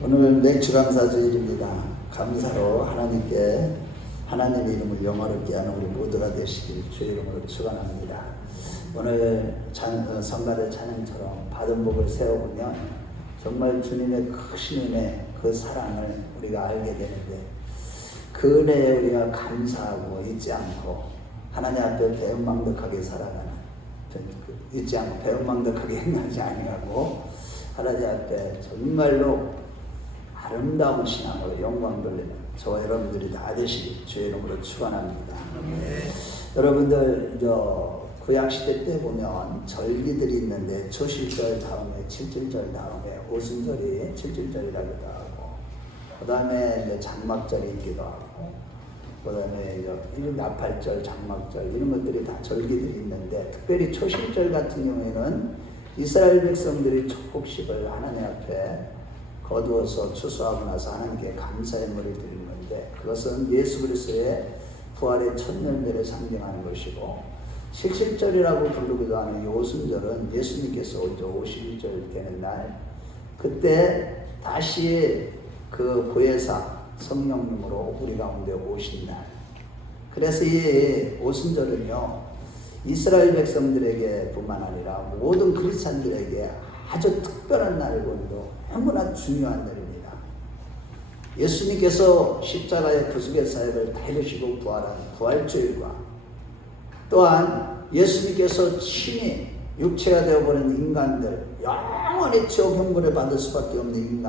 오늘 맥주감사 주일입니다. 감사로 하나님께 하나님의 이름을 영화롭게 하는 우리 모두가 되시길 주의 이름으로 축원합니다. 오늘 선발의 찬양처럼 받은 복을 세워보면 정말 주님의 크신 은혜, 그 사랑을 우리가 알게 되는데 그 은혜에 우리가 감사하고 잊지 않고 하나님 앞에 배은망덕하게 살아가는, 잊지 않고 배은망덕하게 행하지 아니하고 하나님 앞에 정말로 아름다운 신앙으로 영광 돌리는 저와 여러분들이 다 되시길 주의 이름으로 축원합니다. 여러분들 구약시대 때 보면 절기들이 있는데 초실절 다음에 7절절 다음에 오순절이 7절절이라기도 하고 그 다음에 장막절이 있기도 하고 그 다음에 나팔절, 장막절 이런 것들이 다 절기들이 있는데 특별히 초실절 같은 경우에는 이스라엘 백성들이 초복식을 하나님 앞에 거두어서 추수하고 나서 하나님께 감사의 물을 드리는데 그것은 예수 그리스도의 부활의 첫 열매를 상징하는 것이고 실실절이라고 부르기도 하는 이 오순절은 예수님께서 51절 되는 날 그때 다시 그 보혜사 성령님으로 우리 가운데 오신 날. 그래서 이 오순절은요 이스라엘 백성들에게 뿐만 아니라 모든 크리스찬들에게 아주 특별한 날이고 너무나 중요한 날입니다. 예수님께서 십자가의 구속의 사역을 다 이루시고 부활한 부활주일과 또한 예수님께서 친히 육체가 되어버린 인간들, 영원히 지옥 형벌을 받을 수밖에 없는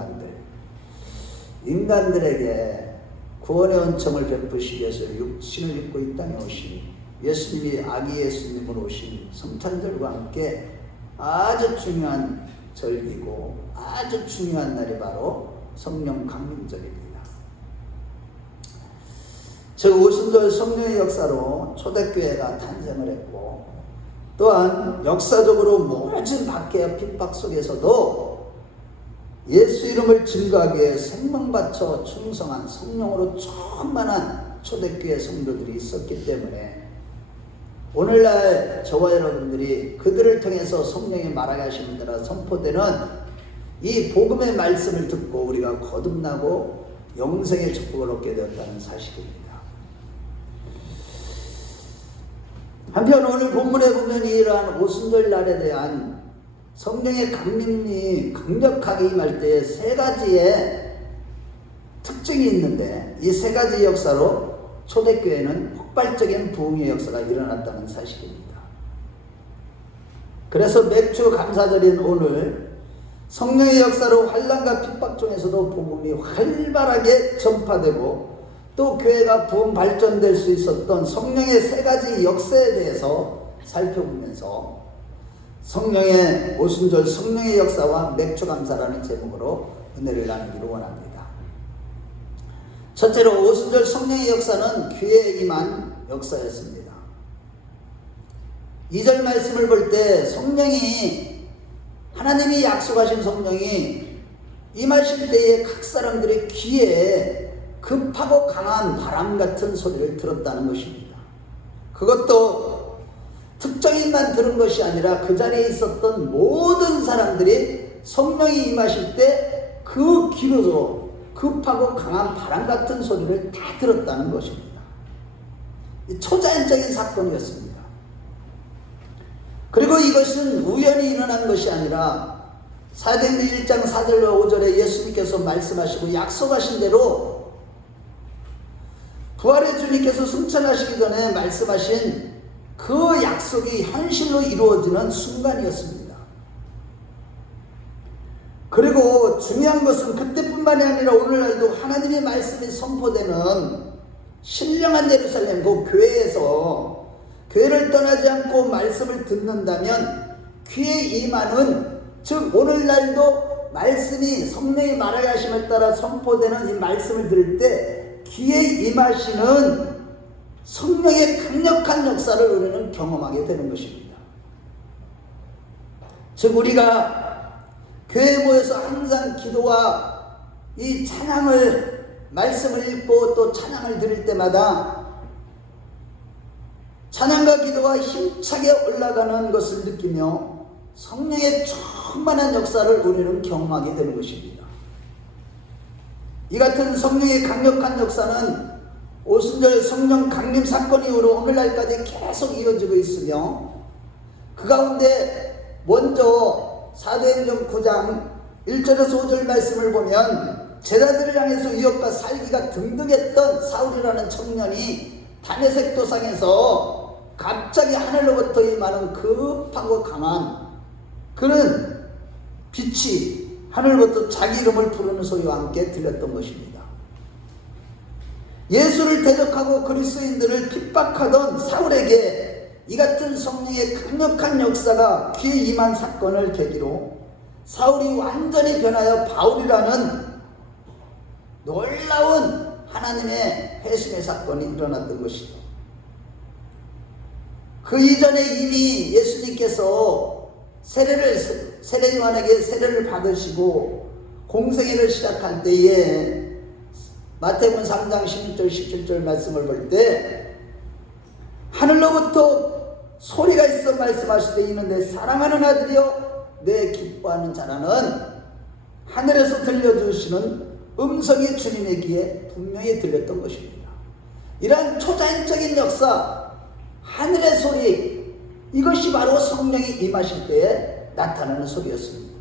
인간들에게 구원의 은총을 베푸시기 위해서 육신을 입고 이 땅에 오신 예수님이 아기 예수님으로 오신 성탄절과 함께 아주 중요한 절기고 아주 중요한 날이 바로 성령 강림절입니다. 즉 오순절 성령의 역사로 초대교회가 탄생을 했고 또한 역사적으로 모진 박해와 핍박 속에서도 예수 이름을 증거하기 위해 생명 바쳐 충성한 성령으로 충만한 초대교회 성도들이 있었기 때문에 오늘날 저와 여러분들이 그들을 통해서 성령이 말하게 하시는 대로 선포되는 이 복음의 말씀을 듣고 우리가 거듭나고 영생의 축복을 얻게 되었다는 사실입니다. 한편 오늘 본문에 보면 이러한 오순절 날에 대한 성령의 강림이 강력하게 임할 때 세 가지의 특징이 있는데 이 세 가지 역사로 초대교회는 폭발적인 부흥의 역사가 일어났다는 사실입니다. 그래서 맥주 감사절인 오늘 성령의 역사로 환난과 핍박 중에서도 복음이 활발하게 전파되고 또 교회가 부흥 발전될 수 있었던 성령의 세 가지 역사에 대해서 살펴보면서 성령의 오순절 성령의 역사와 맥주 감사라는 제목으로 은혜를 나누기를 원합니다. 첫째로 오순절 성령의 역사는 교회에 임한 역사였습니다. 2절 말씀을 볼 때 성령이 하나님이 약속하신 성령이 임하실 때에 각 사람들의 귀에 급하고 강한 바람 같은 소리를 들었다는 것입니다. 그것도 특정인만 들은 것이 아니라 그 자리에 있었던 모든 사람들이 성령이 임하실 때 그 귀로도 급하고 강한 바람 같은 소리를 다 들었다는 것입니다. 초자연적인 사건이었습니다. 그리고 이것은 우연히 일어난 것이 아니라 사도행전 1장 4절과 5절에 예수님께서 말씀하시고 약속하신 대로 부활의 주님께서 승천하시기 전에 말씀하신 그 약속이 현실로 이루어지는 순간이었습니다. 그리고 중요한 것은 그때뿐만이 아니라 오늘날도 하나님의 말씀이 선포되는 신령한 예루살렘 그 교회에서 교회를 떠나지 않고 말씀을 듣는다면 귀에 임하는 즉 오늘날도 말씀이 성령이 말하게 하심에 따라 선포되는 이 말씀을 들을 때 귀에 임하시는 성령의 강력한 역사를 우리는 경험하게 되는 것입니다. 즉 우리가 교회에 모여서 항상 기도와 이 찬양을 말씀을 읽고 또 찬양을 드릴 때마다 찬양과 기도가 힘차게 올라가는 것을 느끼며 성령의 충만한 역사를 우리는 경험하게 되는 것입니다. 이 같은 성령의 강력한 역사는 오순절 성령 강림 사건 이후로 오늘날까지 계속 이어지고 있으며, 그 가운데 먼저 사도행전 9장 1절에서 5절 말씀을 보면 제자들을 향해서 위협과 살기가 등등했던 사울이라는 청년이 다메섹 도상에서 갑자기 하늘로부터 임하는 급하고 강한 그런 빛이 하늘로부터 자기 이름을 부르는 소리와 함께 들렸던 것입니다. 예수를 대적하고 그리스도인들을 핍박하던 사울에게 이 같은 성령의 강력한 역사가 귀에 임한 사건을 계기로 사울이 완전히 변하여 바울이라는 놀라운 하나님의 회심의 사건이 일어났던 것이죠. 그 이전에 이미 예수님께서 세례 요한에게 세례를 받으시고 공생애를 시작할 때에 마태복음 3장 16절 17절 말씀을 볼 때 하늘로부터 소리가 있어 말씀하시되 이는 내 사랑하는 아들이요 내 기뻐하는 자라는 하늘에서 들려주시는 음성이 주님의 귀에 분명히 들렸던 것입니다. 이러한 초자연적인 역사, 하늘의 소리, 이것이 바로 성령이 임하실 때에 나타나는 소리였습니다.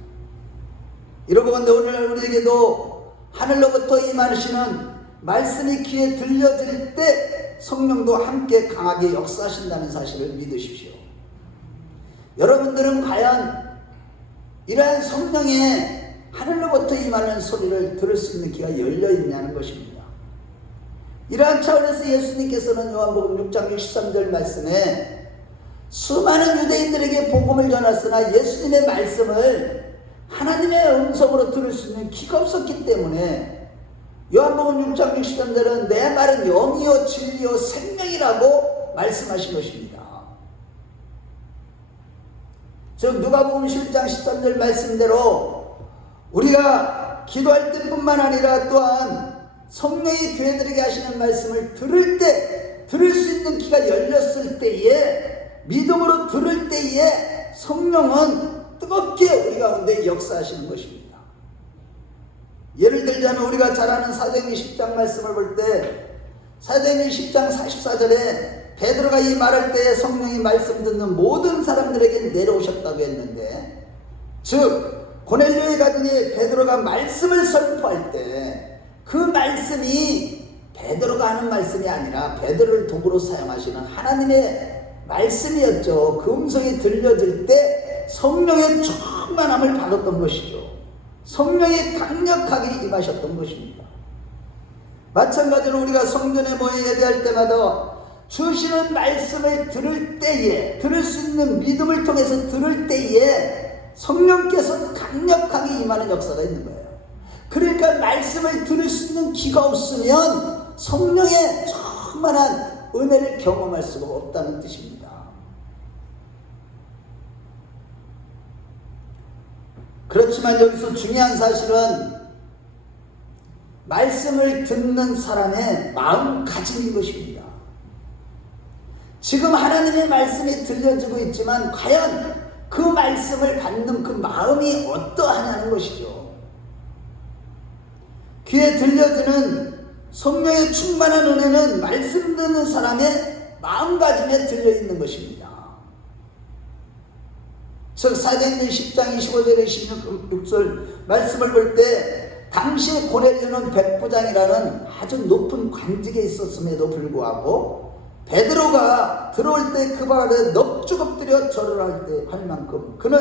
이러고 본데 오늘 우리에게도 하늘로부터 임하시는 말씀이 귀에 들려질 때 성령도 함께 강하게 역사하신다는 사실을 믿으십시오. 여러분들은 과연 이러한 성령의 하늘로부터 임하는 소리를 들을 수 있는 귀가 열려 있냐는 것입니다. 이러한 차원에서 예수님께서는 요한복음 6장 63절 말씀에 수많은 유대인들에게 복음을 전했으나 예수님의 말씀을 하나님의 음성으로 들을 수 있는 귀가 없었기 때문에 요한복음 6장 63절은 내 말은 영이요 진리요 생명이라고 말씀하신 것입니다. 즉 누가복음 11장 13절 말씀대로 우리가 기도할 때뿐만 아니라 또한 성령이 교회들에게 하시는 말씀을 들을 때, 들을 수 있는 귀가 열렸을 때에, 믿음으로 들을 때에 성령은 뜨겁게 우리 가운데 역사하시는 것입니다. 예를 들자면 우리가 잘 아는 사도행전 10장 말씀을 볼 때 사도행전 10장 44절에 베드로가 이 말할 때에 성령이 말씀 듣는 모든 사람들에게 내려오셨다고 했는데, 즉 고넬료에 가더니 베드로가 말씀을 선포할 때 그 말씀이 베드로가 하는 말씀이 아니라 베드로를 도구로 사용하시는 하나님의 말씀이었죠. 그 음성이 들려질 때 성령의 충만함을 받았던 것이죠. 성령이 강력하게 임하셨던 것입니다. 마찬가지로 우리가 성전에 모여 예배할 때마다 주시는 말씀을 들을 때에, 들을 수 있는 믿음을 통해서 들을 때에 성령께서 강력하게 임하는 역사가 있는 거예요. 그러니까 말씀을 들을 수 있는 귀가 없으면 성령의 충만한 은혜를 경험할 수가 없다는 뜻입니다. 그렇지만 여기서 중요한 사실은 말씀을 듣는 사람의 마음가짐인 것입니다. 지금 하나님의 말씀이 들려지고 있지만 과연 그 말씀을 받는 그 마음이 어떠하냐는 것이죠. 귀에 들려지는 성령의 충만한 은혜는 말씀 듣는 사람의 마음가짐에 들려있는 것입니다. 즉 사도행전 10장 25절에 26절 말씀을 볼 때 당시 고넬료는 백부장이라는 아주 높은 관직에 있었음에도 불구하고 베드로가 들어올 때 그 발 아래 넋죽 엎드려 절을 할 만큼 그는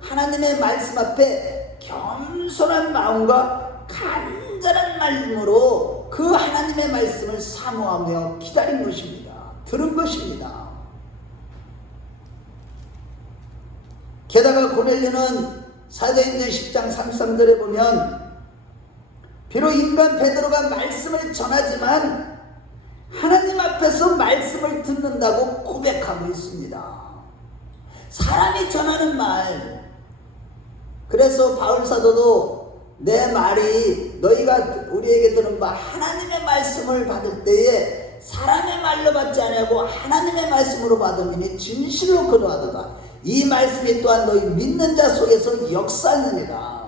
하나님의 말씀 앞에 겸손한 마음과 간절한 마음으로 그 하나님의 말씀을 사모하며 기다린 것입니다. 들은 것입니다. 게다가 고넬료는 사도행전 10장 33절에 보면 비록 인간 베드로가 말씀을 전하지만 하나님 앞에서 말씀을 듣는다고 고백하고 있습니다. 사람이 전하는 말. 그래서 바울 사도도 내 말이 너희가 우리에게 들은 바 하나님의 말씀을 받을 때에 사람의 말로 받지 아니하고 하나님의 말씀으로 받으니 진실로 그러하도다. 이 말씀이 또한 너희 믿는 자 속에서 역사하느니라.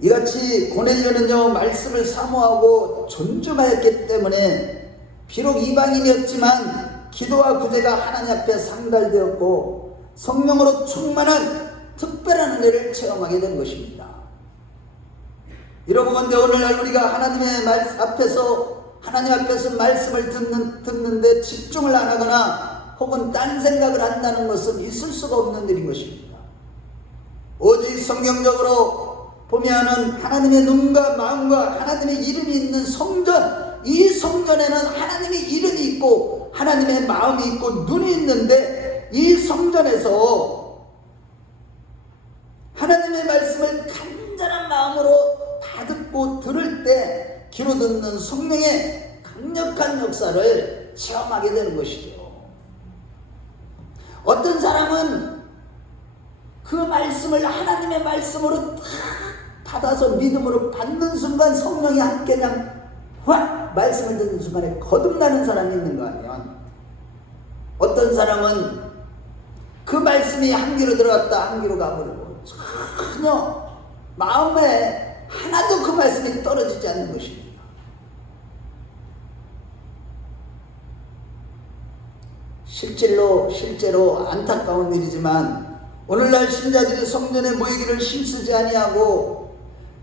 이같이 고넬료는요 말씀을 사모하고 존중하였기 때문에 비록 이방인이었지만 기도와 구제가 하나님 앞에 상달되었고 성령으로 충만한 특별한 은혜를 체험하게 된 것입니다. 여러분, 근데 오늘날 우리가 하나님 앞에서 말씀을 듣는데 집중을 안 하거나 혹은 딴 생각을 한다는 것은 있을 수가 없는 일인 것입니다. 오직 성경적으로 보면은 하나님의 눈과 마음과 하나님의 이름이 있는 성전, 이 성전에는 하나님의 이름이 있고 하나님의 마음이 있고 눈이 있는데, 이 성전에서 하나님의 말씀을 간절한 마음으로 다 듣고 들을 때 귀로 듣는 성령의 강력한 역사를 체험하게 되는 것이죠. 어떤 사람은 그 말씀을 하나님의 말씀으로 딱 받아서 믿음으로 받는 순간 성령이 함께 그냥 확 말씀을 듣는 순간에 거듭나는 사람이 있는 거 아니야. 어떤 사람은 그 말씀이 한 귀로 들어갔다 한 귀로 가버리고 전혀 마음에 하나도 그 말씀이 떨어지지 않는 것입니다. 실제로 안타까운 일이지만 오늘날 신자들이 성전에 모이기를 힘쓰지 아니하고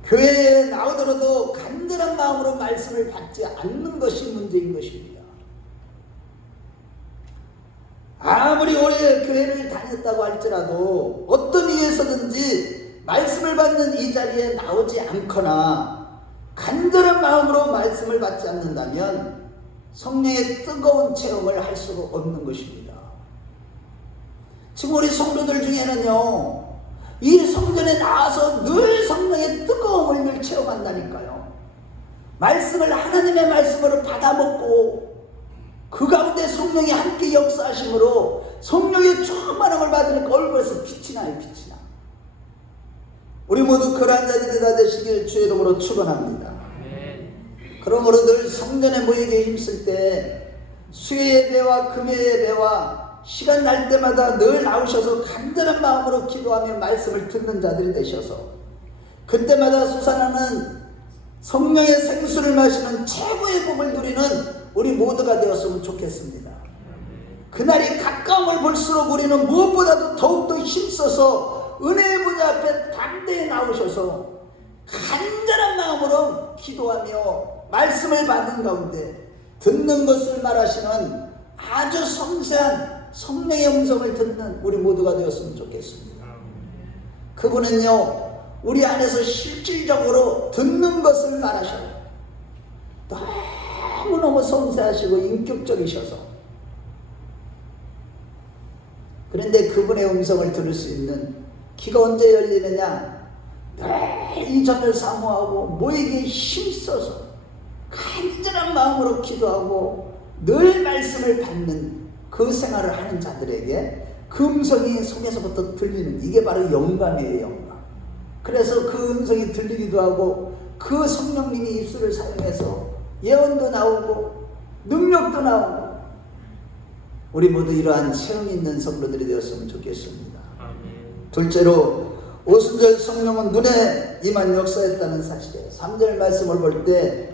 교회에 나오더라도 간절한 마음으로 말씀을 받지 않는 것이 문제인 것입니다. 아무리 오래 교회를 다녔다고 할지라도 어떤 이유에서든지 말씀을 받는 이 자리에 나오지 않거나 간절한 마음으로 말씀을 받지 않는다면 성령의 뜨거운 체험을 할 수가 없는 것입니다. 지금 우리 성도들 중에는요, 이 성전에 나와서 늘 성령의 뜨거움을 늘 체험한다니까요. 말씀을 하나님의 말씀으로 받아먹고 그 가운데 성령이 함께 역사하심으로 성령의 충만함을 받으니까 얼굴에서 빛이 나요. 빛이 나. 우리 모두 그러한 자들이 다 되시길 주의 이름으로 축원합니다. 그러므로 늘 성전에 모이기에 힘쓸 때 수요 예배와 금요 예배와 시간 날 때마다 늘 나오셔서 간절한 마음으로 기도하며 말씀을 듣는 자들이 되셔서 그때마다 솟아나는 성령의 생수를 마시는 최고의 복을 누리는 우리 모두가 되었으면 좋겠습니다. 그날이 가까움을 볼수록 우리는 무엇보다도 더욱더 힘써서 은혜의 보좌 앞에 담대히 나오셔서 간절한 마음으로 기도하며 말씀을 받는 가운데 듣는 것을 말하시는 아주 섬세한 성령의 음성을 듣는 우리 모두가 되었으면 좋겠습니다. 그분은요, 우리 안에서 실질적으로 듣는 것을 말하셔요. 너무너무 섬세하시고 인격적이셔서. 그런데 그분의 음성을 들을 수 있는 귀가 언제 열리느냐? 늘 이 전을 사모하고 모이기에 힘써서 간절한 마음으로 기도하고 늘 말씀을 받는 그 생활을 하는 자들에게 그 음성이 속에서부터 들리는, 이게 바로 영감이에요. 영감. 그래서 그 음성이 들리기도 하고 그 성령님이 입술을 사용해서 예언도 나오고 능력도 나오고 우리 모두 이러한 체험이 있는 성도들이 되었으면 좋겠습니다. 둘째로 오순절 성령은 눈에 임한 역사였다는 사실이에요. 3절 말씀을 볼 때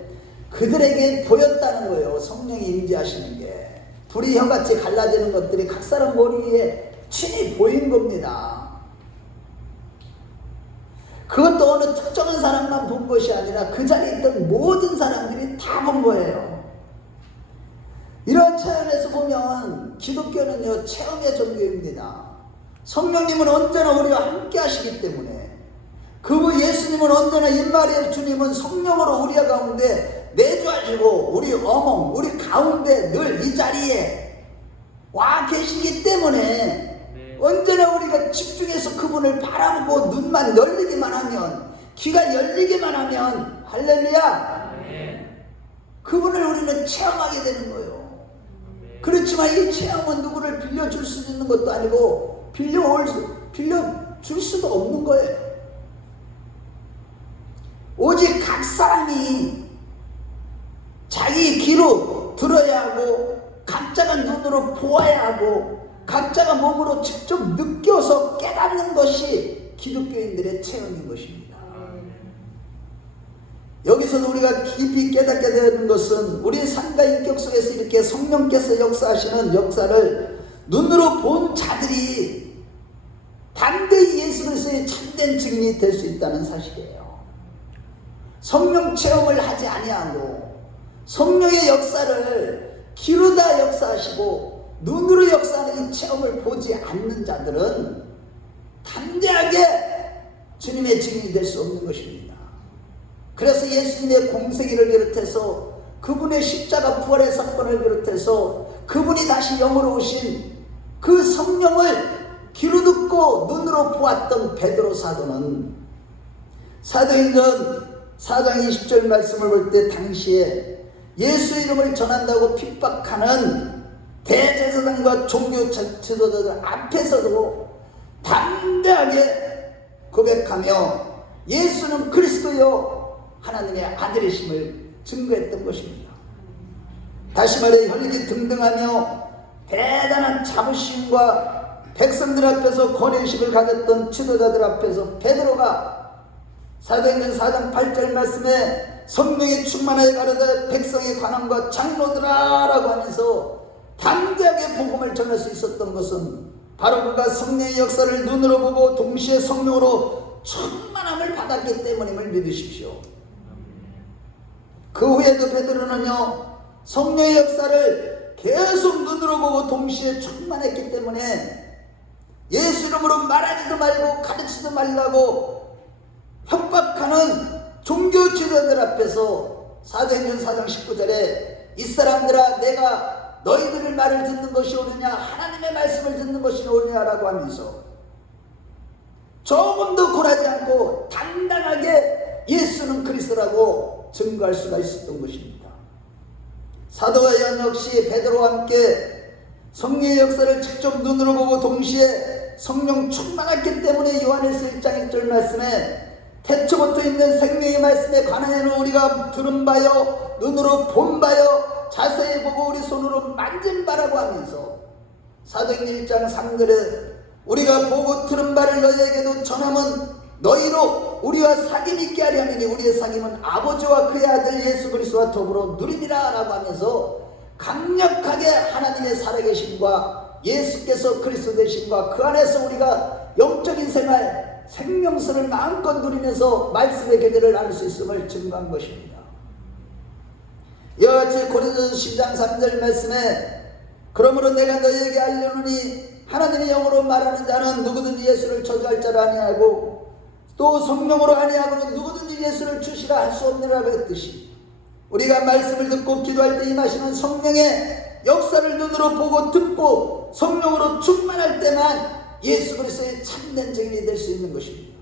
그들에게 보였다는 거예요. 성령이 임재하시는 게 불이 혀같이 갈라지는 것들이 각 사람 머리 위에 친히 보인 겁니다. 그것도 어느 특정한 사람만 본 것이 아니라 그 자리에 있던 모든 사람들이 다 본 거예요. 이런 차원에서 보면 기독교는요, 체험의 종교입니다. 성령님은 언제나 우리와 함께 하시기 때문에, 그 예수님은 언제나 임마리엘 주님은 성령으로 우리 가운데 내주하시고 우리 어몽, 우리 가운데 늘 이 자리에 와 계시기 때문에 언제나 우리가 집중해서 그분을 바라보고 눈만 열리기만 하면, 귀가 열리기만 하면 할렐루야, 그분을 우리는 체험하게 되는 거예요. 그렇지만 이 체험은 누구를 빌려줄 수 있는 것도 아니고 빌려줄 수도 없는 거예요. 오직 각 사람이 자기 귀로 들어야 하고 각자가 눈으로 보아야 하고 각자가 몸으로 직접 느껴서 깨닫는 것이 기독교인들의 체험인 것입니다. 여기서도 우리가 깊이 깨닫게 되는 것은 우리의 삶과 인격 속에서 이렇게 성령께서 역사하시는 역사를 눈으로 본 자들이 담대히 예수 그리스도의 참된 증인이 될 수 있다는 사실이에요. 성령 체험을 하지 아니하고 성령의 역사를 귀로다 역사하시고 눈으로 역사하는 이 체험을 보지 않는 자들은 담대하게 주님의 증인이 될 수 없는 것입니다. 그래서 예수님의 공생애를 비롯해서 그분의 십자가 부활의 사건을 비롯해서 그분이 다시 영으로 오신 그 성령을 귀로 듣고 눈으로 보았던 베드로 사도는 사도행전 4장 20절 말씀을 볼 때 당시에 예수 이름을 전한다고 핍박하는 대제사장과 종교 지도자들 앞에서도 담대하게 고백하며 예수는 그리스도요 하나님의 아들이심을 증거했던 것입니다. 다시 말해 혈기등등하며 대단한 자부심과 백성들 앞에서 권위의식을 가졌던 지도자들 앞에서 베드로가 사도행전 4장 8절 말씀에 성령에 충만하여 가로되 백성의 관원과 장로들아 라고 하면서 담대하게 복음을 전할 수 있었던 것은 바로 그가 성령의 역사를 눈으로 보고 동시에 성령으로 충만함을 받았기 때문임을 믿으십시오. 그 후에도 베드로는요 성령의 역사를 계속 눈으로 보고 동시에 충만했기 때문에 예수 이름으로 말하지도 말고 가르치지도 말라고 협박하는 종교 지도자들 앞에서 사도행전 4장 19절에 이 사람들아 내가 너희들의 말을 듣는 것이 옳으냐 하나님의 말씀을 듣는 것이 옳으냐라고 하면서 조금도 굴하지 않고 당당하게 예수는 그리스도라고 증거할 수가 있었던 것입니다. 사도와 연 역시 베드로와 함께 성령의 역사를 직접 눈으로 보고 동시에 성령 충만했기 때문에 요한일서 1장 1절 말씀에 태초부터 있는 생명의 말씀에 관하여는 우리가 들은 바요 눈으로 본 바요 자세히 보고 우리 손으로 만진 바라고 하면서 사도행전 1장 3절에 우리가 보고 들은 바를 너희에게도 전함은 너희로 우리와 사귐 있게 하려 함이니 우리의 사귐은 아버지와 그의 아들 예수 그리스도와 더불어 누리니라 라고 하면서 강력하게 하나님의 살아계심과 예수께서 그리스도 되심과 그 안에서 우리가 영적인 생활 생명수를 마음껏 누리면서 말씀의 계절을 나눌 수 있음을 증거한 것입니다. 이와 같이 고린도서 10장 3절 말씀에 그러므로 내가 너희에게 알려노니 하나님의 영으로 말하는 자는 누구든지 예수를 저주할 자를 아니하고 또 성령으로 아니하고는 누구든지 예수를 주시라 할 수 없느라고 했듯이 우리가 말씀을 듣고 기도할 때 임하시는 성령의 역사를 눈으로 보고 듣고 성령으로 충만할 때만 예수 그리스도의 참된 증인이 될 수 있는 것입니다.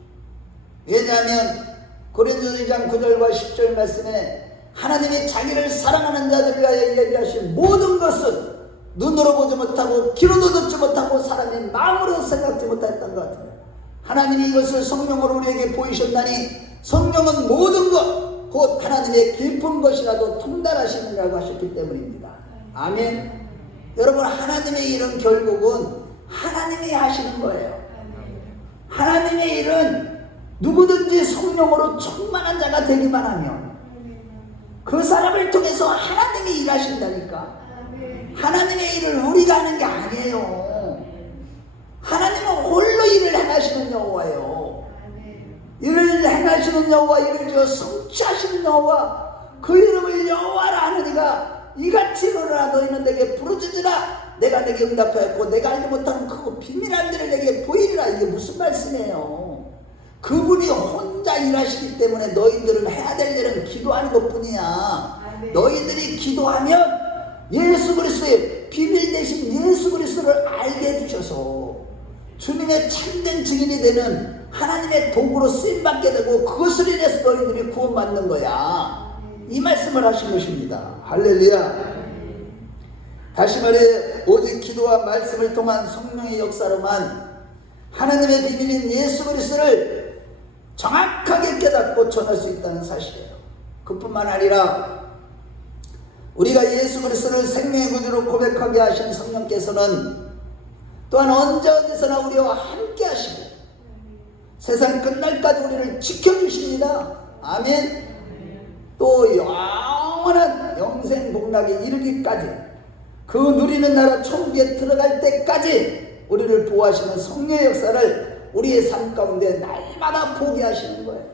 왜냐하면 고린도서 2장 9절과 10절 말씀에 하나님이 자기를 사랑하는 자들을 위하여 예비하신 모든 것은 눈으로 보지 못하고 귀로도 듣지 못하고 사람의 마음으로 생각지 못했던 것 같아요. 하나님이 이것을 성령으로 우리에게 보이셨나니 성령은 모든 것 곧 하나님의 깊은 것이라도 통달하시느냐고 하셨기 때문입니다. 아멘. 여러분 하나님의 일은 결국은 하나님이 하시는 거예요. 하나님의 일은 누구든지 성령으로 충만한 자가 되기만 하면 그 사람을 통해서 하나님이 일하신다니까. 하나님의 일을 우리가 하는 게 아니에요. 하나님은 홀로 일을 행하시는 여호와예요. 일을 행하시는 여호와, 일을 지어 성취하시는 여호와, 그 이름을 여호와라 하느니가 이같이 일어나 너희는 내게 부르짖으라 내가 내게 응답하였고 내가 알지 못하는 그 비밀한 일을 내게 보이리라. 이게 무슨 말씀이에요? 그분이 혼자 일하시기 때문에 너희들은 해야 될 일은 기도하는 것뿐이야. 너희들이 기도하면 예수 그리스도의 비밀 대신 예수 그리스도를 알게 해주셔서 주님의 참된 증인이 되는 하나님의 도구로 쓰임받게 되고 그것을 인해서 너희들이 구원받는 거야. 이 말씀을 하신 것입니다. 할렐루야. 다시 말해 오직 기도와 말씀을 통한 성령의 역사로만 하나님의 비밀인 예수 그리스도를 정확하게 깨닫고 전할 수 있다는 사실이에요. 그뿐만 아니라 우리가 예수 그리스도를 생명의 구주로 고백하게 하신 성령께서는 또한 언제 어디서나 우리와 함께 하시고 세상 끝날까지 우리를 지켜주십니다. 아멘. 또 영원한 영생 복락에 이르기까지 그 누리는 나라 천국에 들어갈 때까지 우리를 보호하시는 성령의 역사를 우리의 삶 가운데 날마다 보게 하시는 거예요.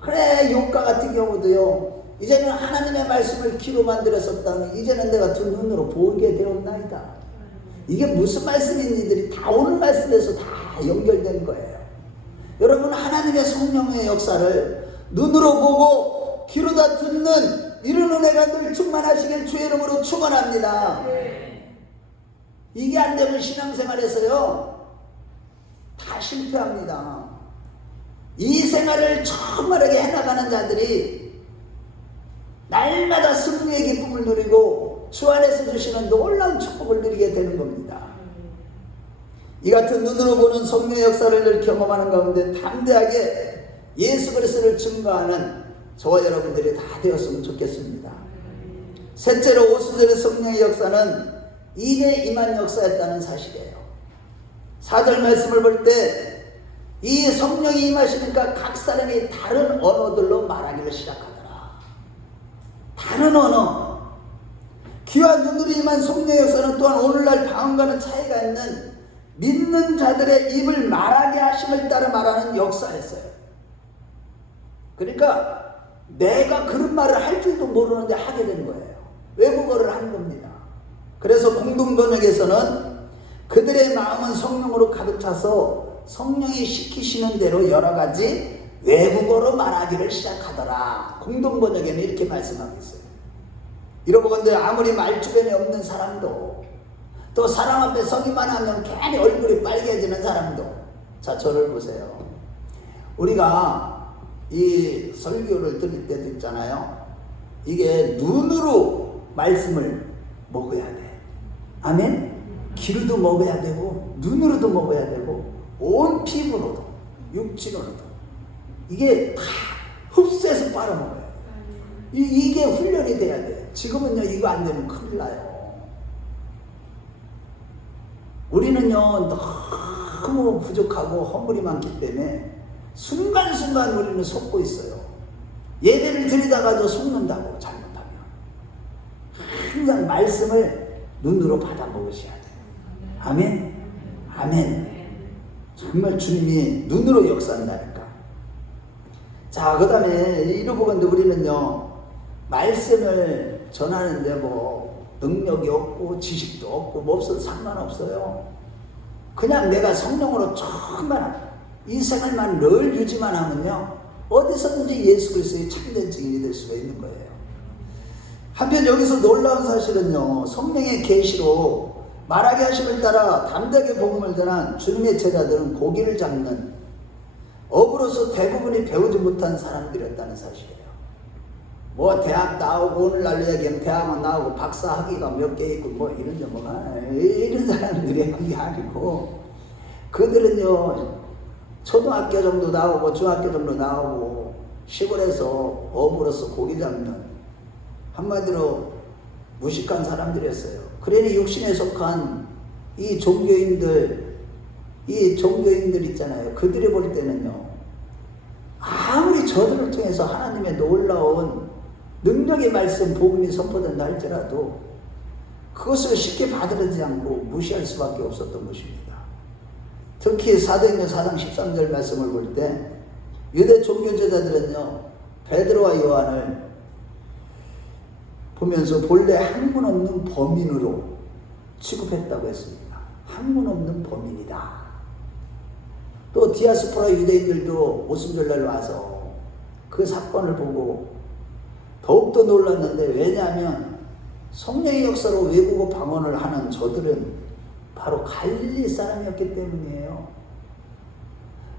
그래, 욥과 같은 경우도요, 이제는 하나님의 말씀을 귀로 만들었었다면 이제는 내가 두 눈으로 보게 되었나이다. 이게 무슨 말씀인지들이 다 오늘 말씀에서 다 연결된 거예요. 여러분, 하나님의 성령의 역사를 눈으로 보고 귀로 다 듣는 이런 은혜가 늘 충만하시길 주의 이름으로 축원합니다. 이게 안 되면 신앙생활에서요 다 실패합니다. 이 생활을 정말하게 해나가는 자들이 날마다 승리의 기쁨을 누리고 주 안에서 주시는 놀라운 축복을 누리게 되는 겁니다. 이 같은 눈으로 보는 성령의 역사를 늘 경험하는 가운데 담대하게 예수 그리스도를 증거하는 저와 여러분들이 다 되었으면 좋겠습니다. 셋째로 오순절의 성령의 역사는 일에 임한 역사였다는 사실이에요. 4절 말씀을 볼 때 이 성령이 임하시니까 각 사람이 다른 언어들로 말하기를 시작하더라. 다른 언어. 귀와 눈으로 임한 성령의 역사는 또한 오늘날 방언과는 차이가 있는 믿는 자들의 입을 말하게 하심을 따라 말하는 역사였어요. 그러니까 내가 그런 말을 할 줄도 모르는데 하게 된 거예요. 외국어를 하는 겁니다. 그래서 공동번역에서는 그들의 마음은 성령으로 가득 차서 성령이 시키시는 대로 여러 가지 외국어로 말하기를 시작하더라. 공동번역에는 이렇게 말씀하고 있어요. 이러보건대 아무리 말 주변에 없는 사람도, 또 사람 앞에 서기만 하면 괜히 얼굴이 빨개지는 사람도, 자, 저를 보세요. 우리가 이 설교를 들을 때도 있잖아요. 이게 눈으로 말씀을 먹어야 돼. 아멘? 귀로도 먹어야 되고 눈으로도 먹어야 되고 온 피부로도 육신으로도 이게 다 흡수해서 빨아먹어야 돼. 이게 훈련이 돼야 돼. 지금은요 이거 안 되면 큰일 나요. 우리는요 너무 부족하고 허물이 많기 때문에 순간순간 우리는 속고 있어요. 예배를 드리다가도 속는다고 잘못하면. 항상 말씀을 눈으로 받아 먹으셔야 돼요. 아멘? 아멘. 정말 주님이 눈으로 역사한다니까. 자, 그 다음에 이러보건데 우리는요 말씀을 전하는데 뭐 능력이 없고 지식도 없고 뭐 없어도 상관없어요. 그냥 내가 성령으로 정말 이 생활만 늘 유지만 하면요 어디서든지 예수 그리스도의 참된 증인이 될 수가 있는 거예요. 한편 여기서 놀라운 사실은요 성령의 계시로 말하게 하심을 따라 담대하게 복음을 전한 주님의 제자들은 고기를 잡는 업으로서 대부분이 배우지 못한 사람들이었다는 사실이에요. 뭐 대학 나오고 오늘날 얘기하면 대학원 나오고 박사 학위가 몇 개 있고 뭐 이런 뭐가 이런 사람들이 한 게 아니고 그들은요 초등학교 정도 나오고 중학교 정도 나오고 시골에서 업으로서 고기 잡는 한마디로 무식한 사람들이었어요. 그러니 육신에 속한 이 종교인들 있잖아요. 그들이 볼 때는요 아무리 저들을 통해서 하나님의 놀라운 능력의 말씀 복음이 선포된다 할지라도 그것을 쉽게 받아들이지 않고 무시할 수밖에 없었던 것입니다. 특히 사도행전 4장 13절 말씀을 볼 때 유대 종교 제자들은요 베드로와 요한을 보면서 본래 학문 없는 범인으로 취급했다고 했습니다. 학문 없는 범인이다. 또 디아스포라 유대인들도 오순절날 와서 그 사건을 보고 더욱더 놀랐는데 왜냐하면 성령의 역사로 외국어 방언을 하는 저들은 바로 갈릴리 사람이었기 때문이에요.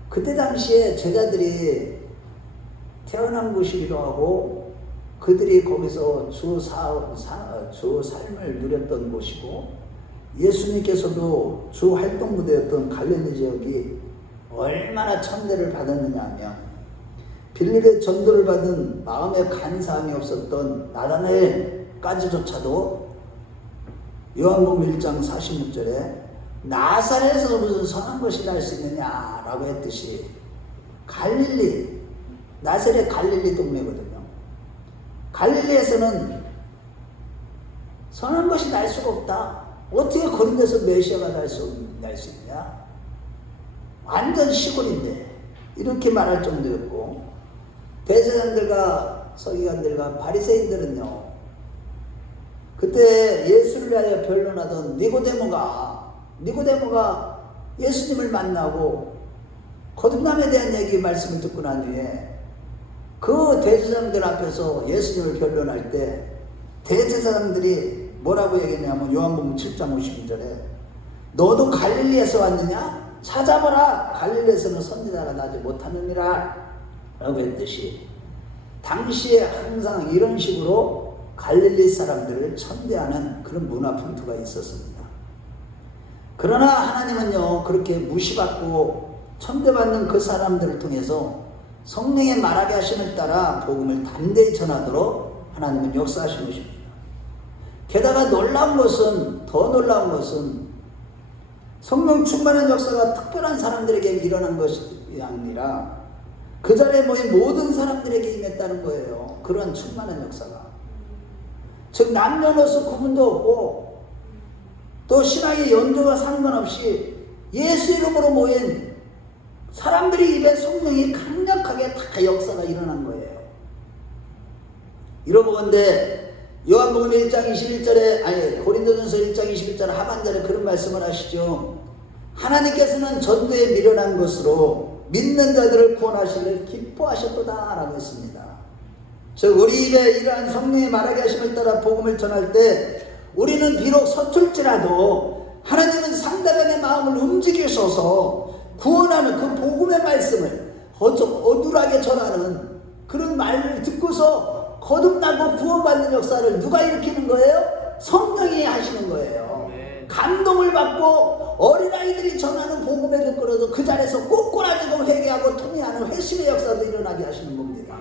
그때 당시에 제자들이 태어난 곳이기도 하고 그들이 거기서 주 삶을 누렸던 곳이고 예수님께서도 주 활동 무대였던 갈릴리 지역이 얼마나 천대를 받았느냐 하면 빌립의 전도를 받은 마음에 간사함이 없었던 나다나엘까지조차도 요한복음 1장 46절에 나사렛에서 무슨 선한 것이 날 수 있느냐라고 했듯이 갈릴리 나사렛 갈릴리 동네거든요. 갈릴리에서는 선한 것이 날 수가 없다. 어떻게 고린도에서 메시아가 날 수 있냐? 완전 시골인데 이렇게 말할 정도였고, 대제사장들과 서기관들과 바리새인들은요, 그때 예수를 위하여 변론하던 니고데모가 예수님을 만나고 거듭남에 대한 말씀을 듣고 난 후에 그 대제사장들 앞에서 예수님을 변론할 때 대제사장들이 뭐라고 얘기했냐면 요한복음 7장 52절에 너도 갈릴리에서 왔느냐? 찾아보라. 갈릴리에서는 선지자가 나지 못하느니라 라고 했듯이, 당시에 항상 이런 식으로 갈릴리 사람들을 천대하는 그런 문화 풍토가 있었습니다. 그러나 하나님은요, 그렇게 무시받고 천대받는 그 사람들을 통해서 성령의 말하게 하심을 따라 복음을 담대히 전하도록 하나님은 역사하신 것입니다. 게다가 더 놀라운 것은 성령 충만한 역사가 특별한 사람들에게 일어난 것이 아니라 그 자리에 모인 모든 사람들에게 임했다는 거예요. 그런 충만한 역사가. 즉 남녀노소 구분도 없고 또 신앙의 연조와 상관없이 예수 이름으로 모인 사람들이 입에 성령이 강력하게 다 역사가 일어난 거예요. 이러보건대 요한복음 1장 21절에 고린도전서 1장 21절 하반절에 그런 말씀을 하시죠. 하나님께서는 전도에 미련한 것으로 믿는 자들을 구원하시기를 기뻐하셨도다 라고 했습니다. 즉 우리 입에 이러한 성령의 말하게 하심을 따라 복음을 전할 때 우리는 비록 서툴지라도 하나님은 상대방의 마음을 움직이셔서 구원하는 그 복음의 말씀을 어눌하게 전하는 그런 말을 듣고서 거듭나고 구원받는 역사를 누가 일으키는 거예요? 성령이 하시는 거예요. 감동을 받고 어린아이들이 전하는 복음에 듣고라도 그 자리에서 꼬꾸라지고 회개하고 통회하는 회심의 역사도 일어나게 하시는 겁니다.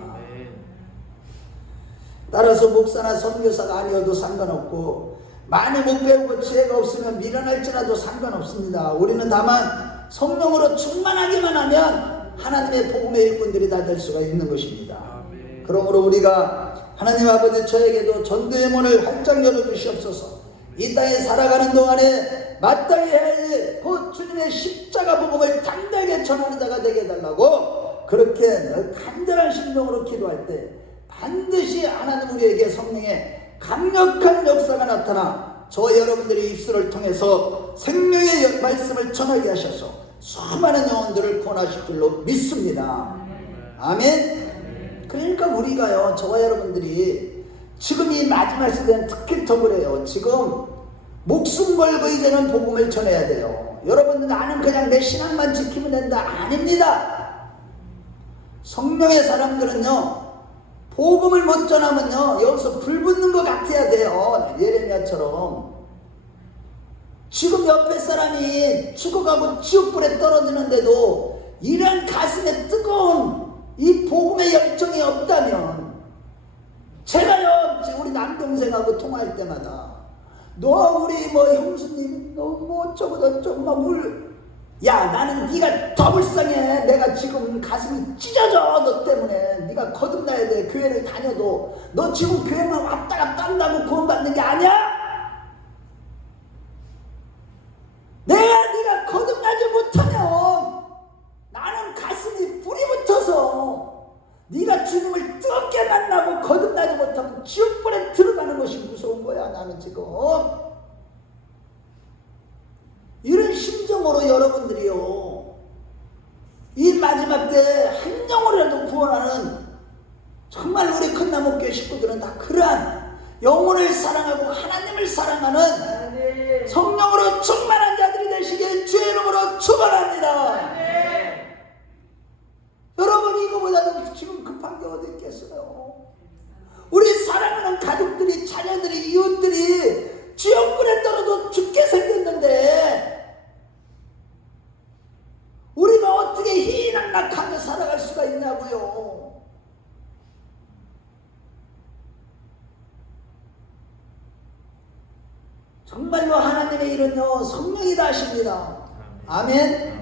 따라서 목사나 선교사가 아니어도 상관없고 많이 못 배우고 지혜가 없으면 미련할지라도 상관없습니다. 우리는 다만 성령으로 충만하기만 하면 하나님의 복음의 일꾼들이 다 될 수가 있는 것입니다. 그러므로 우리가 하나님 아버지 저에게도 전도의 문을 활짝 열어주시옵소서. 이 땅에 살아가는 동안에 마땅히 해야 할 그 주님의 십자가 복음을 당당하게 전하는 자가 되게 해달라고 그렇게 간절한 심정으로 기도할 때 반드시 하나님 우리에게 성령의 강력한 역사가 나타나 저 여러분들의 입술을 통해서 생명의 말씀을 전하게 하셔서 수많은 영혼들을 구원하실 줄로 믿습니다. 아멘. 그러니까 우리가요, 저와 여러분들이 지금 이 마지막 시대는 특히 더 그래요. 지금 목숨 걸고 이제는 복음을 전해야 돼요. 여러분, 나는 그냥 내 신앙만 지키면 된다. 아닙니다. 성령의 사람들은요, 복음을 못 전하면요, 여기서 불 붙는 것 같아야 돼요. 예레미야처럼. 지금 옆에 사람이 죽어가고 지옥불에 떨어지는데도 이런 가슴에 뜨거운 이 복음의 열정이 없다면, 제가요, 우리 남동생하고 통화할 때마다 너 우리 형수님 너 어쩌고 저쩌고 막 야, 나는 네가 더 불쌍해. 내가 지금 가슴이 찢어져. 너 때문에. 네가 거듭나야 돼. 교회를 다녀도 너 지금 교회만 왔다 갔다 한다고 구원받는 게 아니야? 네가 거듭나지 못하면 나는 가슴이 불이 붙어서 네가 주님을 뜨겁게 만나고 거듭나지 못하면 지옥불에 들어가는 것이 무서운 거야. 나는 지금 이런 심정으로 여러분들이요, 이 마지막 때 한 영혼이라도 구원하는, 정말 우리 큰나무교회 식구들은 다 그러한 영혼을 사랑하고 하나님을 사랑하는 성령으로 충만한 자들이 되시길 주의 이름으로 축원합니다. 여러분, 이거보다도 지금 급한 게 어디 있겠어요? 우리 사랑하는 가족들이, 자녀들이, 이웃들이 지옥불에 떨어져 죽게 생겼는데 우리가 어떻게 희낙낙하며 살아갈 수가 있냐고요. 정말로 하나님의 일은요, 성령이 다 하십니다. 아멘.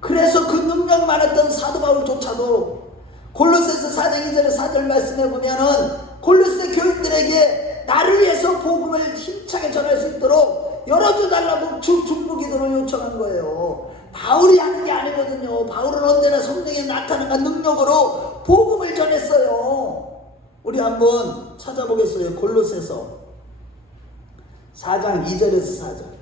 그래서 그 능력 많았던 사도 바울조차도 골로새서 4장 2절에 4절 말씀해 보면은 골로새 교인들에게 나를 위해서 복음을 힘차게 전할 수 있도록 열어줘달라고 중보기도로 요청한 거예요. 바울이 하는 게 아니거든요. 바울은 언제나 성령의 나타남과 능력으로 복음을 전했어요. 우리 한번 찾아보겠어요. 골로새서 4장 2절에서 4절.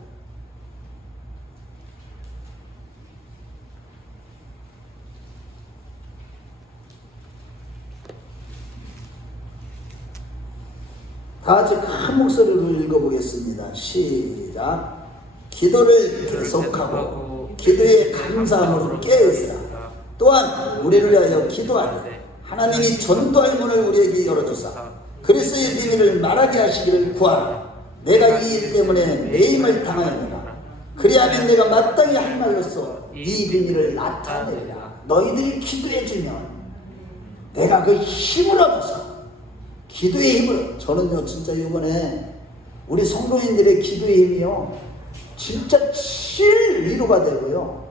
다 같이 큰 목소리로 읽어보겠습니다. 시작. 기도를 계속하고 기도에 감사함으로 깨어있으라. 또한 우리를 위하여 기도하니 하나님이 전도할 문을 우리에게 열어주사 그리스도의 비밀을 말하게 하시기를 구하라. 내가 이 일 때문에 매임을 당하였노라. 그리하면 내가 마땅히 할 말로써 이 비밀을 나타내리라. 너희들이 기도해주면 내가 그 힘을 얻어서 기도의 힘을, 저는요 진짜 이번에 우리 성도인들의 기도의 힘이요 진짜 칠 위로가 되고요,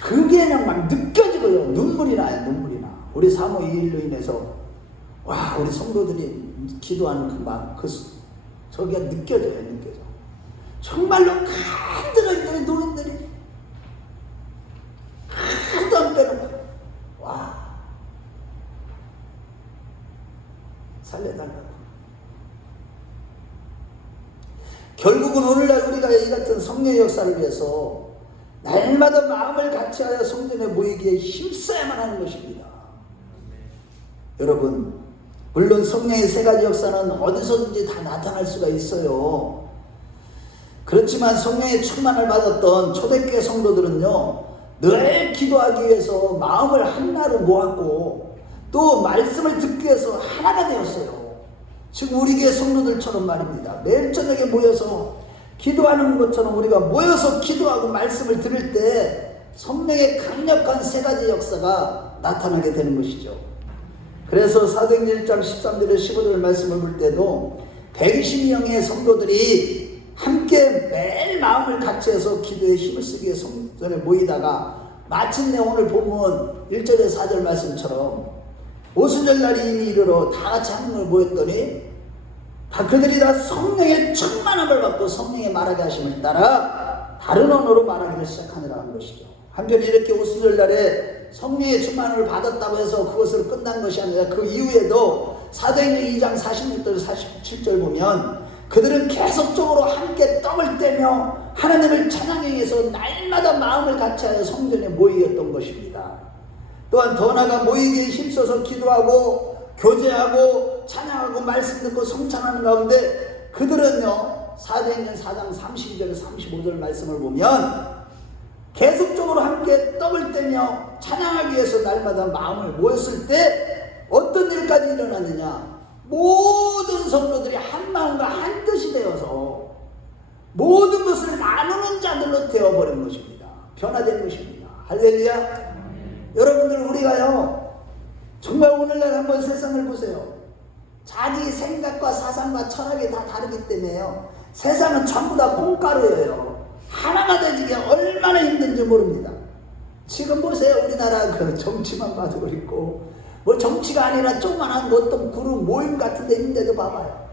그게 그냥 막 느껴지고요. 눈물이 나요. 눈물이 나. 우리 사모 이 일로 인해서 와, 우리 성도들이 기도하는 저기가 느껴져요. 느껴져. 정말로 간절한 노인들이 하나도 안 빼놓고 와, 살려달라고. 결국은 오늘날 우리가 이 같은 성령의 역사를 위해서 날마다 마음을 같이하여 성전에 모이기에 힘써야만 하는 것입니다. 여러분, 물론 성령의 세 가지 역사는 어디서든지 다 나타날 수가 있어요. 그렇지만 성령의 충만을 받았던 초대교회 성도들은요 늘 기도하기 위해서 마음을 하나로 모았고 또 말씀을 듣기 위해서 하나가 되었어요. 지금 우리 교회 성도들처럼 말입니다. 매일 저녁에 모여서 기도하는 것처럼 우리가 모여서 기도하고 말씀을 들을 때 성령의 강력한 세 가지 역사가 나타나게 되는 것이죠. 그래서 사도행전 1장 13절에 15절 말씀을 볼 때도 120명의 성도들이 함께 매일 마음을 같이해서 기도에 힘을 쓰기 위해 성전에 모이다가 마침내 오늘 본문 1절에 4절 말씀처럼 오순절 날이 이미 이르러 다 같이 한국에 모였더니 그들이 다 성령의 충만함을 받고 성령의 말하게 하심을 따라 다른 언어로 말하기를 시작하느라는 것이죠. 한편에 이렇게 오순절 날에 성령의 충만함을 받았다고 해서 그것으로 끝난 것이 아니라 그 이후에도 사도행전 2장 46절 47절 보면 그들은 계속적으로 함께 떡을 떼며 하나님을 찬양하기 위해서 날마다 마음을 같이하여 성전에 모이었던 것입니다. 또한 더 나아가 모이기에 힘써서 기도하고 교제하고 찬양하고 말씀 듣고 성찬하는 가운데 그들은요 사도행전 4장 32절 35절 말씀을 보면 계속적으로 함께 떡을 떼며 찬양하기 위해서 날마다 마음을 모였을 때 어떤 일까지 일어났느냐, 모든 성도들이 한 마음과 한 뜻이 되어서 모든 것을 나누는 자들로 되어버린 것입니다. 변화된 것입니다. 할렐루야. 여러분들, 우리가요 정말 오늘날 한번 세상을 보세요. 자기 생각과 사상과 철학이 다 다르기 때문에요 세상은 전부 다 콩가루예요. 하나가 되기가 얼마나 힘든지 모릅니다. 지금 보세요. 우리나라 그 정치만 봐도 그렇고 뭐 정치가 아니라 조그만한 어떤 그룹 모임 같은 데 있는데도 봐봐요.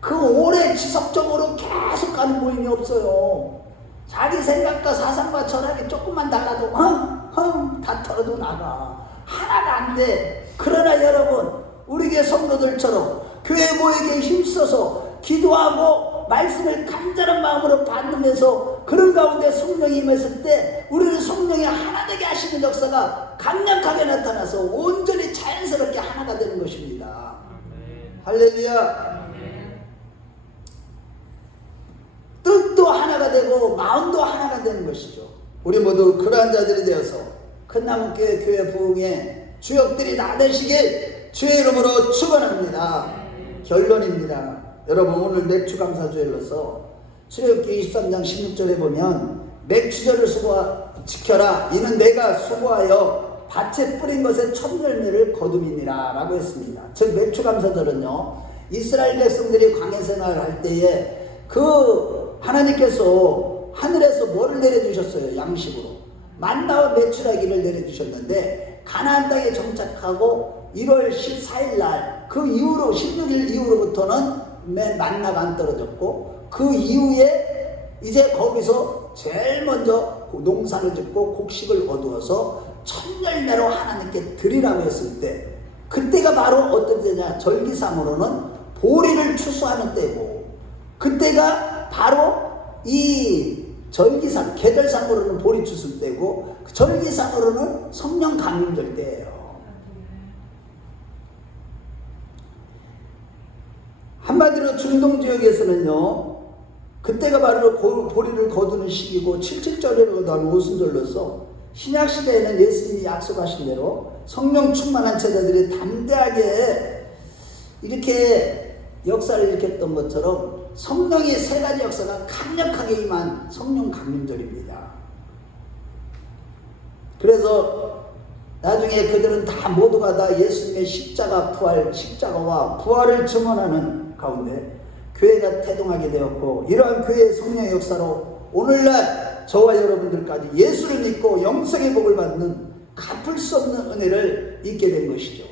그 오래 지속적으로 계속 가는 모임이 없어요. 자기 생각과 사상과 철학이 조금만 달라도 다 털어도 나가. 하나가 안 돼. 그러나 여러분, 우리 교회 성도들처럼 교회 모이기에 힘써서 기도하고 말씀을 간절한 마음으로 받으면서 그런 가운데 성령이 임했을 때 우리는 성령이 하나 되게 하시는 역사가 강력하게 나타나서 온전히 자연스럽게 하나가 되는 것입니다. 할렐루야. 뜻도 하나가 되고 마음도 하나가 되는 것이죠. 우리 모두 그러한 자들이 되어서 큰 나무교회 교회 부흥의 주역들이 다 되시길 주의 이름으로 축원합니다. 결론입니다. 여러분, 오늘 맥주감사주일로서 출애굽기 23장 16절에 보면 맥주절을 지켜라. 이는 내가 수고하여 밭에 뿌린 것의 첫 열매를 거둠이니라 라고 했습니다. 즉 맥주감사절은요 이스라엘 백성들이 광야 생활을 할 때에 그 하나님께서 하늘에서 뭐를 내려주셨어요? 양식으로 만나와 메추라기를 내려주셨는데 가나안 땅에 정착하고 1월 14일 날 그 이후로 16일 이후로부터는 만나가 안 떨어졌고 그 이후에 이제 거기서 제일 먼저 농사를 짓고 곡식을 거두어서 첫 열매로 하나님께 드리라고 했을 때 그때가 바로 어떤 때냐 절기상으로는 보리를 추수하는 때고 그때가 바로 이 절기상 계절상으로는 보리 추수 때고 절기상으로는 성령 강림절 때예요. 한마디로 중동 지역에서는요 그때가 바로 보리를 거두는 시기고 77절을 거두는 오순절로서 신약시대에는 예수님이 약속하신 대로 성령 충만한 제자들이 담대하게 이렇게 역사를 일으켰던 것처럼 성령의 세 가지 역사가 강력하게 임한 성령 강림절입니다. 그래서 나중에 그들은 다 모두가 다 예수님의 십자가와 부활을 증언하는 가운데 교회가 태동하게 되었고 이러한 교회의 성령의 역사로 오늘날 저와 여러분들까지 예수를 믿고 영생의 복을 받는 갚을 수 없는 은혜를 잊게 된 것이죠.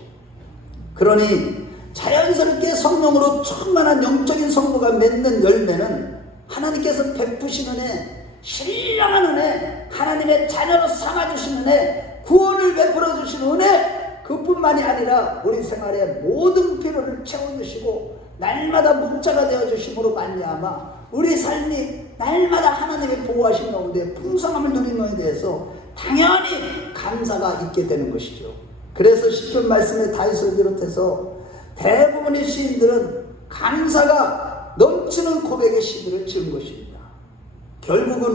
그러니 자연스럽게 성령으로 충만한 영적인 성도가 맺는 열매는 하나님께서 베푸신 은혜, 신령한 은혜, 하나님의 자녀로 삼아주신 은혜, 구원을 베풀어 주신 은혜, 그뿐만이 아니라 우리 생활의 모든 필요를 채워주시고 날마다 목자가 되어주심으로 말미암아 우리 삶이 날마다 하나님의 보호하신 가운데 풍성함을 누리는 것에 대해서 당연히 감사가 있게 되는 것이죠. 그래서 시편 말씀의 다윗을 비롯해서 대부분의 시인들은 감사가 넘치는 고백의 시들을 지은 것입니다. 결국은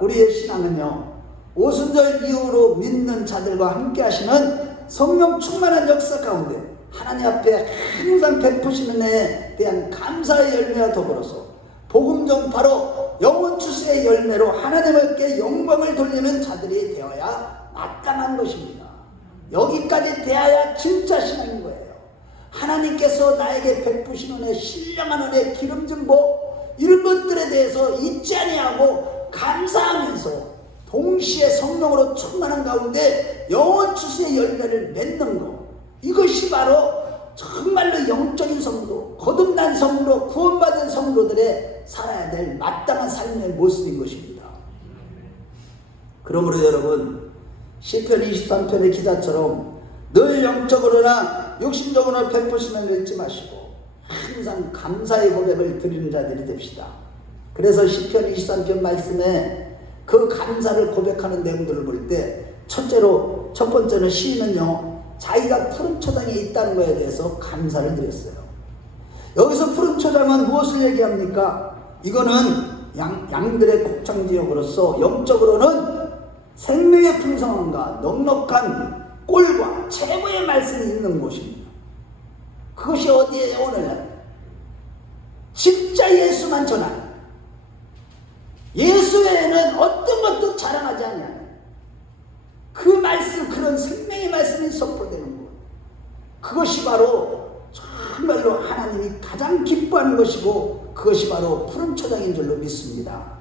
우리의 신앙은요 오순절 이후로 믿는 자들과 함께 하시는 성령 충만한 역사 가운데 하나님 앞에 항상 베푸시는 은혜에 대한 감사의 열매와 더불어서 복음 전파로 영혼 추수의 열매로 하나님께 영광을 돌리는 자들이 되어야 마땅한 것입니다. 여기까지 되어야 진짜 신앙인 거예요. 하나님께서 나에게 베푸신 은혜, 신령한 은혜, 기름진 복 이런 것들에 대해서 잊지 아니하고 감사하면서 동시에 성령으로 충만한 가운데 영혼 추수의 열매를 맺는 것, 이것이 바로 정말로 영적인 성도, 거듭난 성도, 구원받은 성도들의 살아야 될 마땅한 삶의 모습인 것입니다. 그러므로 여러분 시편 23편의 기자처럼 늘 영적으로나 육신적으로나 베푸시는 잊지 마시고 항상 감사의 고백을 드리는 자들이 됩시다. 그래서 시편 23편 말씀에 그 감사를 고백하는 내용들을 볼 때 첫 번째는 시인은요 자기가 푸른 초장에 있다는 것에 대해서 감사를 드렸어요. 여기서 푸른 초장은 무엇을 얘기합니까? 이거는 양들의 곡창지역으로서 영적으로는 생명의 풍성함과 넉넉한 꼴과 최고의 말씀이 있는 곳입니다. 그것이 어디에요? 오늘날 진짜 예수만 전하는, 예수 외에는 어떤 것도 자랑하지 않는 그 말씀, 그런 생명의 말씀이 선포되는 것, 그것이 바로 정말로 하나님이 가장 기뻐하는 것이고 그것이 바로 푸른 초장인 줄로 믿습니다.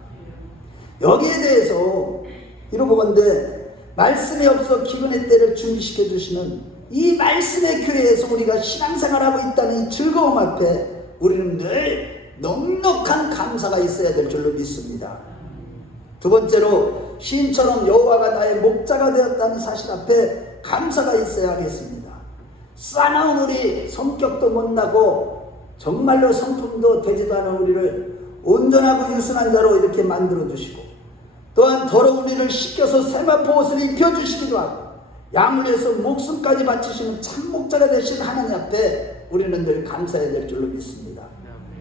여기에 대해서 이러고 본데 말씀이 없어 기근의 때를 준비시켜 주시는 이 말씀의 교회에서 우리가 신앙생활하고 있다는 이 즐거움 앞에 우리는 늘 넉넉한 감사가 있어야 될 줄로 믿습니다. 두 번째로 시인처럼 여호와가 나의 목자가 되었다는 사실 앞에 감사가 있어야 하겠습니다. 싸나운 우리, 성격도 못나고 정말로 성품도 되지도 않은 우리를 온전하고 유순한 자로 이렇게 만들어 주시고 또한 더러운 우리를 씻겨서 세마포 옷을 입혀주시기도 하고 양물에서 목숨까지 바치시는 참목자가 되신 하나님 앞에 우리는 늘 감사해야 될 줄로 믿습니다.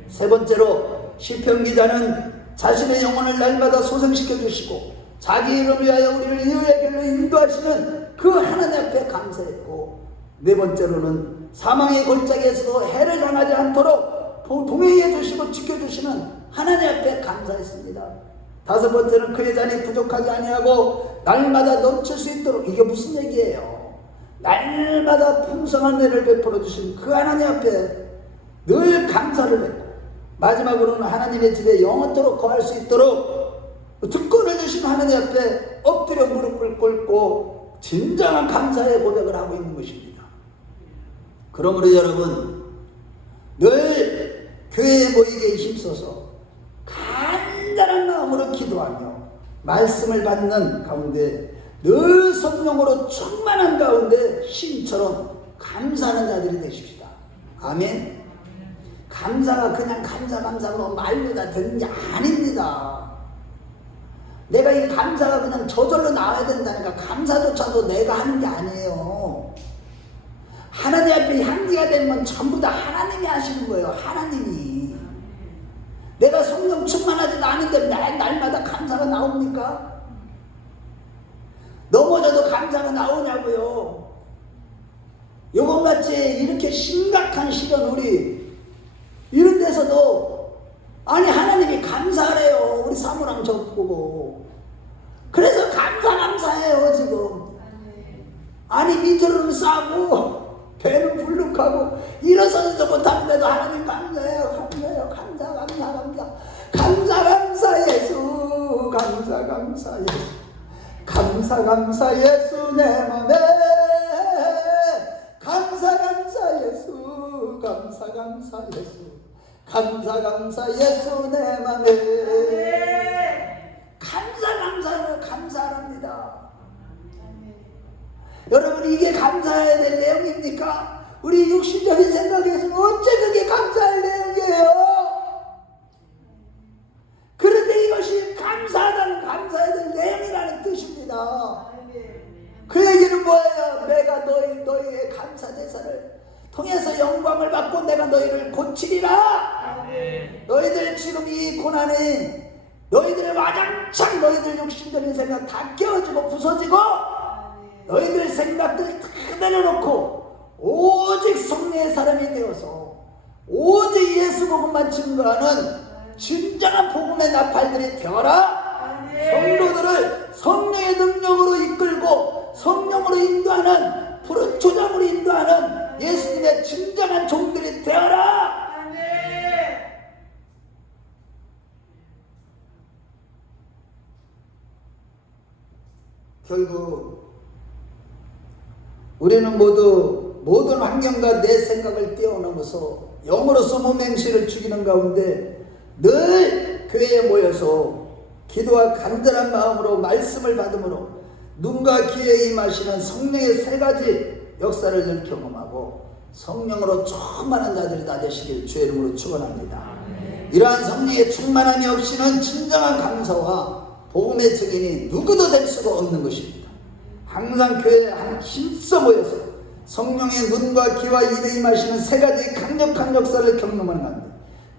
세 번째로 시편 기자는 자신의 영혼을 날마다 소생시켜 주시고 자기 이름을 위하여 우리를 의의 길로 인도하시는 그 하나님 앞에 감사했고, 네 번째로는 사망의 골짜기에서도 해를 당하지 않도록 동행해 주시고 지켜주시는 하나님 앞에 감사했습니다. 다섯 번째는 그의 잔이 부족하지 아니하고 날마다 넘칠 수 있도록, 이게 무슨 얘기예요? 날마다 풍성한 은혜를 베풀어 주신 그 하나님 앞에 늘 감사를 했고, 마지막으로는 하나님의 집에 영원토록 거할 수 있도록 특권을 주신 하나님 앞에 엎드려 무릎을 꿇고 진정한 감사의 고백을 하고 있는 것입니다. 그러므로 여러분 늘 교회에 모이기에 힘써서 간절한 마음으로 기도하며 말씀을 받는 가운데 늘 성령으로 충만한 가운데 신처럼 감사하는 자들이 되십시다. 아멘. 감사가 그냥 감사로 말로 다 되는 게 아닙니다. 내가 이 감사가 그냥 저절로 나와야 된다니까. 감사조차도 내가 하는 게 아니에요. 하나님 앞에 향기가 되면 전부 다 하나님이 하시는 거예요. 하나님이. 내가 성령 충만하지도 않은데 날마다 감사가 나옵니까? 넘어져도 감사가 나오냐고요. 요번같이 이렇게 심각한 시련 우리 이런 데서도 아니 하나님이 감사하래요. 우리 사무랑 적보고 그래서 감사해요 지금. 아니 밑으로는 싸고 배는 불룩하고 일어서지도 못하는데도 하나님 감사해요. 감사 예수. 감사 예수 내 맘에 감사 예수. 감사 예수 내 맘에 감사합니다. 여러분 이게 감사해야 될 내용입니까? 우리 육신적인 생각에서는 어째 그게 감사할 내용이에요? 그런데 이것이 감사해야 될 내용이라는 뜻입니다. 그 얘기는 뭐예요? 내가 너희의 감사 제사를 통해서 영광을 받고 내가 너희를 고치리라. 너희들 지금 이 고난에 너희들 와장창 너희들 육신적인 생각 다 깨어지고 부서지고 너희들 생각들 다 내려놓고 오직 성령의 사람이 되어서 오직 예수 복음만 증거하는 진정한 복음의 나팔들이 되어라. 성도들을 성령의 능력으로 이끌고 성령으로 인도하는 푸른 초장으로 인도하는 예수님의 진정한 종들이 되어라. 결국 우리는 모두 모든 환경과 내 생각을 뛰어넘어서 영으로서 몸행실을 죽이는 가운데 늘 교회에 모여서 기도와 간절한 마음으로 말씀을 받음으로 눈과 귀에 임하시는 성령의 세 가지 역사를 늘 경험하고 성령으로 충만한 자들이 다 되시길 주의 이름으로 축원합니다. 이러한 성령의 충만함이 없이는 진정한 감사와 복음의 증인이 누구도 될 수가 없는 것입니다. 항상 교회에 힘써 모여서 성령의 눈과 귀와 입에 임하시는 세 가지 강력한 역사를 경험하는 가운데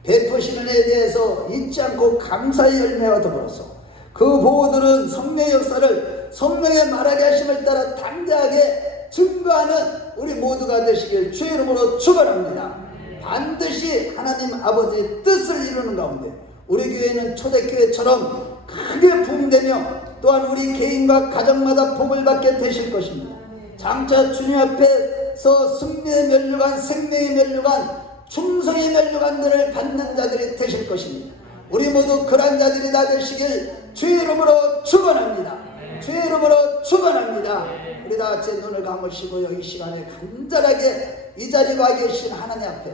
베푸시는 에 대해서 잊지 않고 감사의 열매와 더불어서 그 보호들은 성령의 역사를 성령의 말하게 하심을 따라 담대하게 증거하는 우리 모두가 되시길 주의 이름으로 축원합니다. 반드시 하나님 아버지의 뜻을 이루는 가운데 우리 교회는 초대교회처럼 크게 부흥되며 또한 우리 개인과 가정마다 복을 받게 되실 것입니다. 장차 주님 앞에서 승리의 면류관, 생명의 면류관, 충성의 면류관들을 받는 자들이 되실 것입니다. 우리 모두 그런 자들이 다 되시길 주의 이름으로 축원합니다. 주의 이름으로 축원합니다. 우리 다 같이 눈을 감으시고 여기 시간에 간절하게 이 자리에 와 계신 하나님 앞에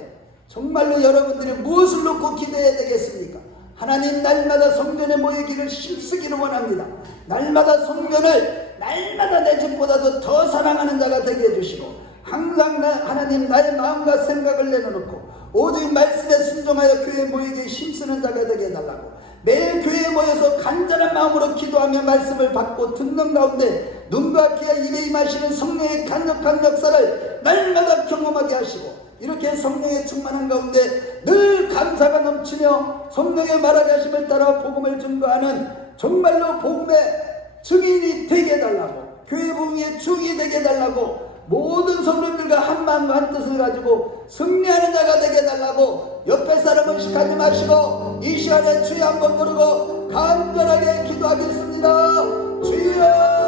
정말로 여러분들이 무엇을 놓고 기도해야 되겠습니까? 하나님 날마다 성전에 모이기를 힘쓰기를 원합니다. 날마다 성전을 날마다 내 집보다도 더 사랑하는 자가 되게 해주시고 항상 하나님 나의 마음과 생각을 내려놓고 오직 말씀에 순종하여 교회에 모이기에 힘쓰는 자가 되게 해달라고 매일 교회에 모여서 간절한 마음으로 기도하며 말씀을 받고 듣는 가운데 눈과 귀와 입에 임하시는 성령의 강력한 역사를 날마다 경험하게 하시고 이렇게 성령의 충만한 가운데 늘 감사가 넘치며 성령의 말하게 하심을 따라 복음을 증거하는 정말로 복음의 증인이 되게 해달라고 교회 복음의 주인이 되게 해달라고 모든 성도들과 한 마음과 한 뜻을 가지고 승리하는 자가 되게 해달라고 옆에 사람을 의식하지 마시고 이 시간에 주여 한번 부르고 간절하게 기도하겠습니다. 주여